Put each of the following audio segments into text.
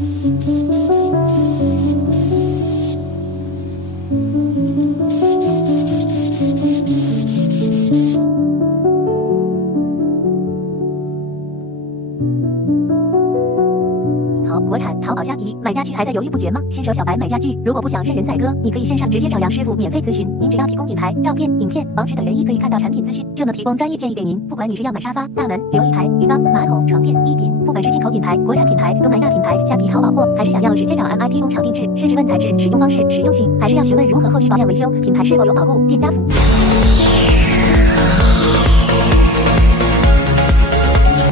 国产淘宝家迪买家具还在犹豫不决吗？新手小白买家具，如果不想任人宰割，你可以线上直接找杨师傅免费咨询。您只要提供品牌、照片、影片、网址等人一可以看到产品资讯，就能提供专业建议给您。不管你是要买沙发、大门、琉璃台、浴缸、马桶、床垫、一品，不管是进口品牌、国产品牌、东南亚品牌、家迪淘宝货，还是想要直接找 MIP 工厂定制，甚至问材质、使用方式、实用性，还是要询问如何后续保养维修，品牌是否有保固、店家服务。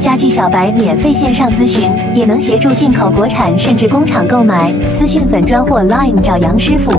家具小白免费线上咨询，也能协助进口国产甚至工厂购买。私讯粉专或 Line 找杨师傅。